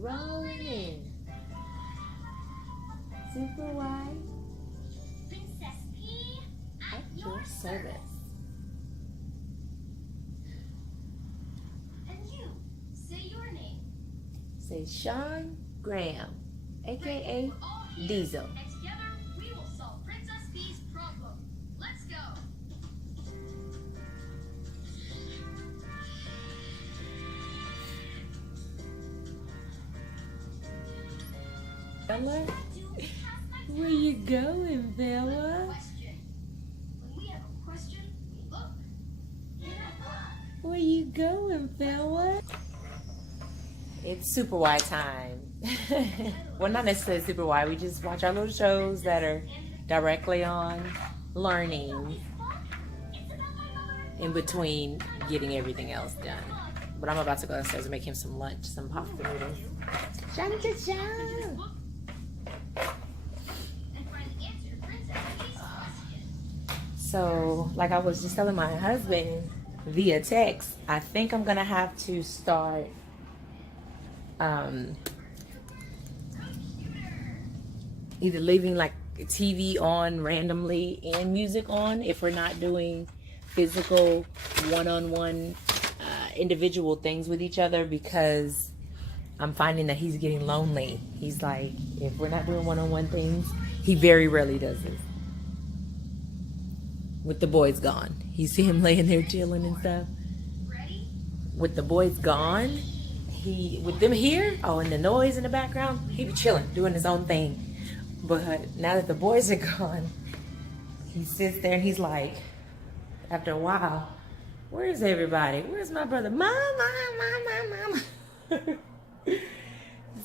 rolling. Super wide. Princess P At your service. And you, say your name. Say Sean Graham, aka We're all here, Diesel. and together we will solve Princess P's problem. Let's go. Bella, Do we have my where you going, Bella? question? When we have a question, we look. In a book. Where you going, Bella? It's super wide time. Well, not necessarily super wide. We just watch our little shows that are directly on learning in between getting everything else done. But I'm about to go downstairs and make him some lunch, some pasta noodles. Cha-cha-cha. And find the answer to Princess P's question. So, like I was just telling my husband via text, I think I'm gonna have to start either leaving like TV on randomly and music on if we're not doing physical one-on-one individual things with each other, because I'm finding that he's getting lonely. He's like, if we're not doing one-on-one things, he very rarely does it. With the boys gone, you see him laying there chilling and stuff. Ready? With the boys gone, with them here, and the noise in the background, he be chilling, doing his own thing. But now that the boys are gone, he sits there and he's like, after a while, where's everybody? Where's my brother? Mom.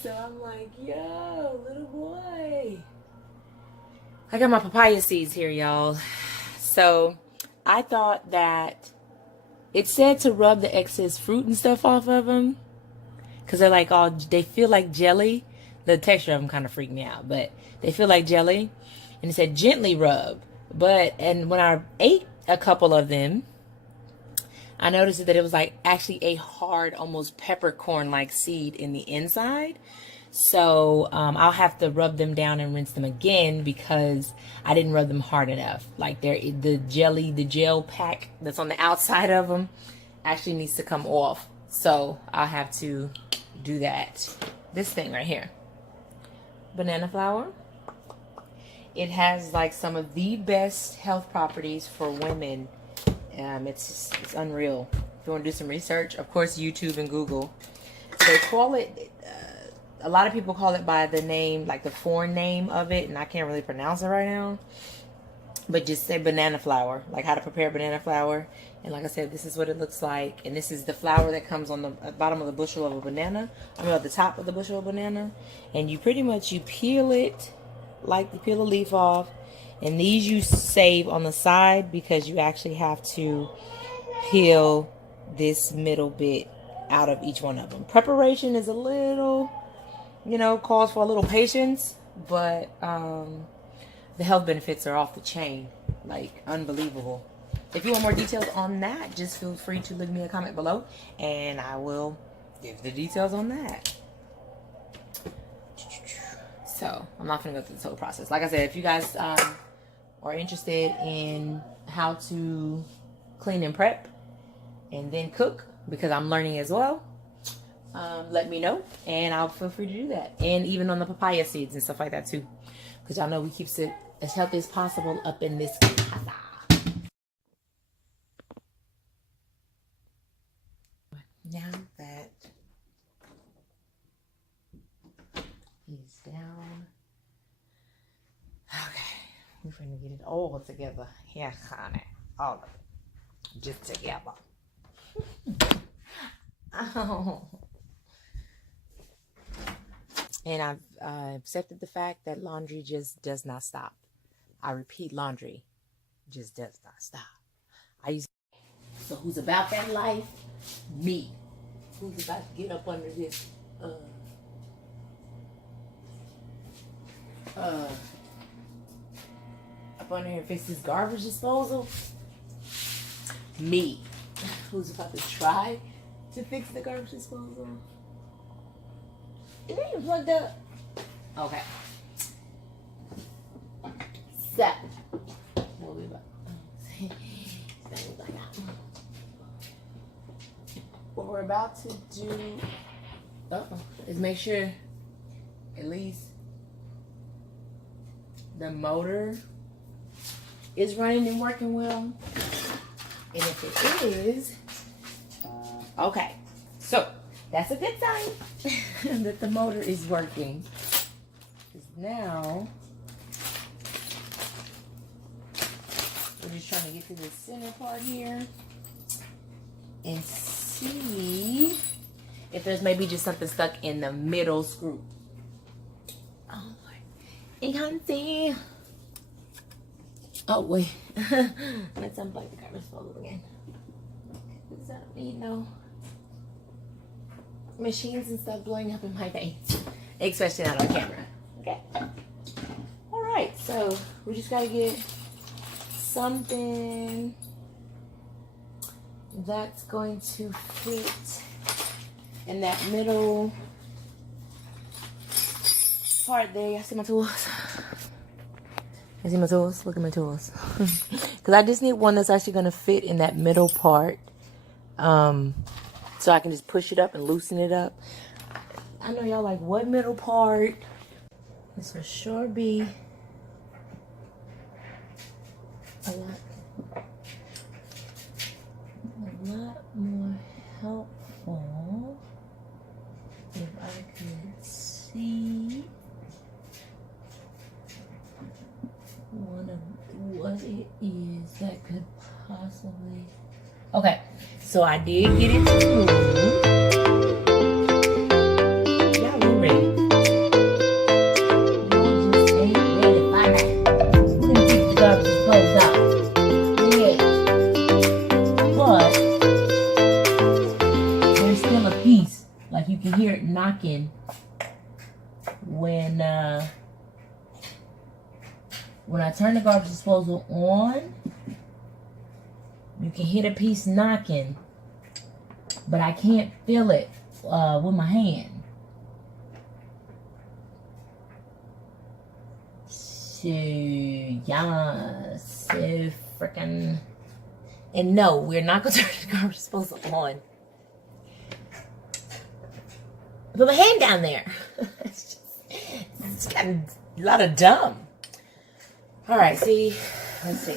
So I'm like, yo, little boy. I got my papaya seeds here, y'all. So I thought that it said to rub the excess fruit and stuff off of them, because they're like they feel like jelly. The texture of them kind of freaked me out, but they feel like jelly. And it said gently rub. And when I ate a couple of them, I noticed that it was like actually a hard, almost peppercorn-like seed in the inside. So I'll have to rub them down and rinse them again because I didn't rub them hard enough. Like the gel pack that's on the outside of them actually needs to come off. So I'll have to do that. This thing right here. Banana flour. It has like some of the best health properties for women. It's unreal. If you want to do some research, of course, YouTube and Google. They call it, a lot of people call it by the name, like the foreign name of it, and I can't really pronounce it right now. But just say banana flour, like how to prepare banana flour. And like I said, this is what it looks like. And this is the flour that comes on the bottom of the bushel of a banana. At the top of the bushel of a banana. And you peel it like you peel a leaf off. And these you save on the side because you actually have to peel this middle bit out of each one of them. Preparation is a little, calls for a little patience. But the health benefits are off the chain. Like, unbelievable. If you want more details on that, just feel free to leave me a comment below, and I will give the details on that. So, I'm not going to go through this whole process. Like I said, if you guys are interested in how to clean and prep and then cook, because I'm learning as well, let me know, and I'll feel free to do that. And even on the papaya seeds and stuff like that, too. Because y'all know we keep it as healthy as possible up in this casa. Now that he's down, okay, we're gonna get it all together. Yeah, honey, all of it, just together. Oh. And I've accepted the fact that laundry just does not stop. I repeat, laundry just does not stop. So who's about that life? Me. Who's about to get up under this up under here and fix this garbage disposal? Me. Who's about to try to fix the garbage disposal? Is it even plugged up? Okay. So, we'll be back. What we're about to do is make sure at least the motor is running and working well. And if it is, okay. So that's a good sign that the motor is working. Now we're just trying to get to the center part here and see if there's maybe just something stuck in the middle screw. Oh Lord. You can't see. Oh wait. Let's unplug the garbage disposal again. Because I don't need no machines and stuff blowing up in my face. Especially not on camera. Okay. Alright, so we just gotta get something that's going to fit in that middle part there. I see my tools. I see my tools. Look at my tools. Because I just need one that's actually going to fit in that middle part. So I can just push it up and loosen it up. I know y'all like, what middle part? This will sure be a lot more helpful if I could see one of what it is that could possibly. Okay, so I did get it to move. Y'all ain't ready. Y'all just ain't ready. Fine. We're gonna keep the garbage disposed out. Yeah. But there's still a piece. Like you can hear it knocking when I turn the garbage disposal on. You can hear the piece knocking, but I can't feel it with my hand. So, yeah, so freaking. And no, we're not going to turn the garbage disposal on. Put my hand down there. It's got a lot of dumb. All right, see, let's see.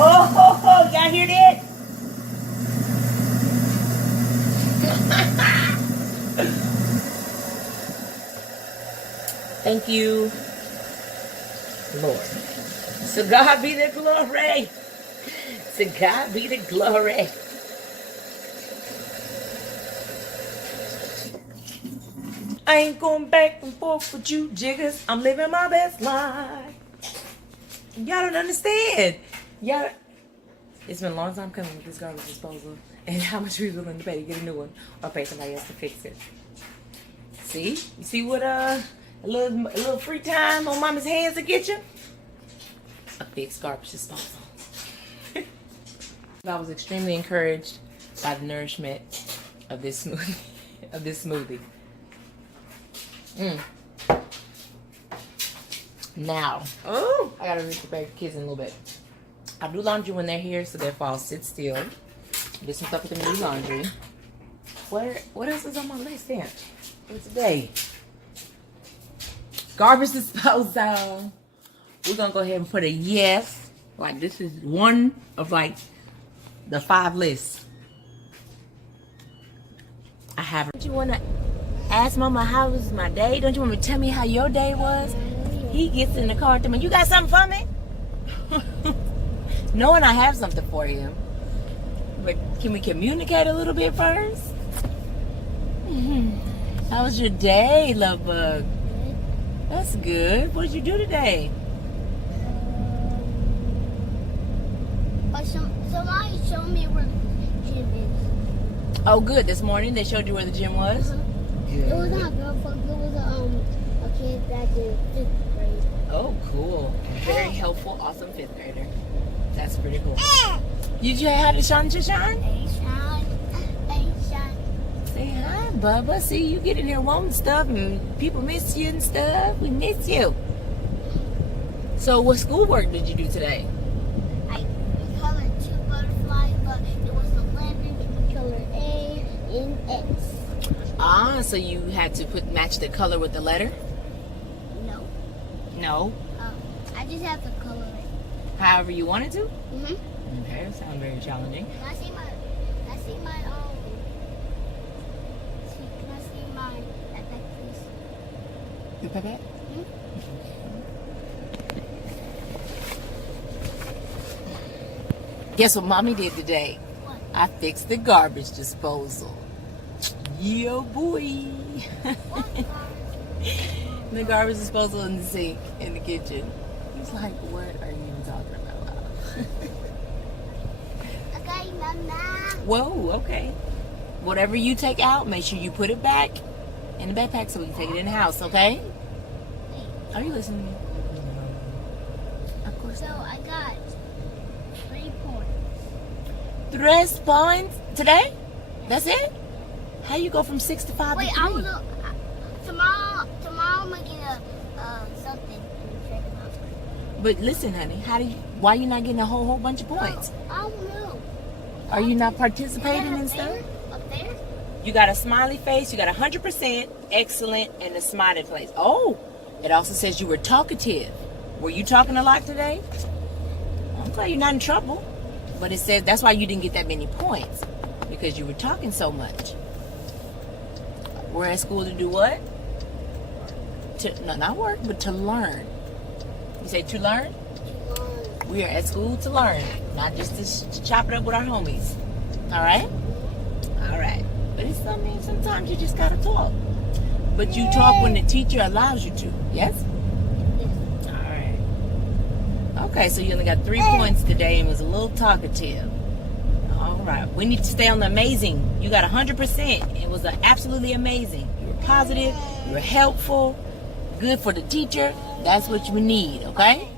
Oh, y'all hear that? Thank you, Lord. To God be the glory. To God be the glory. I ain't going back and forth with you jiggers. I'm living my best life. Y'all don't understand. Y'all, it's been a long time coming with this garbage disposal and how much we willing to pay to get a new one or pay somebody else to fix it. See? You see what a little free time on mama's hands to get you? A fixed garbage disposal. I was extremely encouraged by the nourishment of this smoothie. Now, I gotta reach the baby kids in a little bit. I do laundry when they're here, so therefore I'll sit still. Do some stuff with them do laundry. What else is on my list then? For today? Garbage disposal. We're gonna go ahead and put a yes. Like this is one of like the 5 lists. I haven't. Don't you wanna ask mama how was my day? Don't you want me to tell me how your day was? He gets in the car to me. You got something for me? Knowing I have something for him. But can we communicate a little bit first? How was your day, love bug? That's good. What did you do today? Somebody showed me where the gym is. Oh, good. This morning they showed you where the gym was? It was not a girl fuck. It was a kid back in 5th grade. Oh, cool. Very helpful, awesome 5th grader. That's pretty cool. Did you have to Sean? Hey, Sean. Hey, Sean. Say hi. Bubba. See, you get in here wanting stuff and people miss you and stuff. We miss you. So what schoolwork did you do today? I colored 2 butterflies, but it was 11. Color A and X. Ah, so you had to match the color with the letter? No. No. I just have to color it. However you wanted to? Mm-hmm. Okay, that sounds very challenging. Can I see my can I see my backpack, please? Your backpack? Guess what mommy did today? What? I fixed the garbage disposal. Yeah, boy. The garbage disposal in the sink in the kitchen. He's like, what are you even talking about? Okay, Mama. Whoa, okay. Whatever you take out, make sure you put it back in the backpack so we can take it in the house, okay? Are you listening to me? Of course. So I got 3 points. 3 points today? That's it? How you go from 6 to 5 Wait, to 3? I was tomorrow I'm making a something in track and field. But listen, honey, why you not getting a whole bunch of points? I don't know. Are you not participating in Up stuff? there? Up there? You got a smiley face, you got 100%, excellent, and a smiley face. Oh, it also says you were talkative. Were you talking a lot today? I'm glad you're not in trouble. But it says that's why you didn't get that many points, because you were talking so much. We're at school to do what? No, not work, but to learn. You say to learn? We are at school to learn, not just to chop it up with our homies. All right? All right. But it's something, sometimes you just gotta talk. But you talk when the teacher allows you to. Yes? All right. Okay, so you only got 3 points today and was a little talkative. All right. We need to stay on the amazing. You got 100%. It was absolutely amazing. You were positive. You were helpful. Good for the teacher. That's what you need, okay?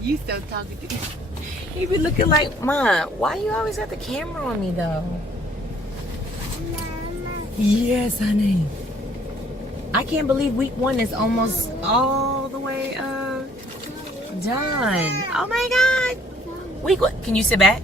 You still talking to me. You be looking like, Mom, why you always got the camera on me, though? Yes, honey. I can't believe week 1 is almost all the way done. Oh, my God. Week 1. Can you sit back?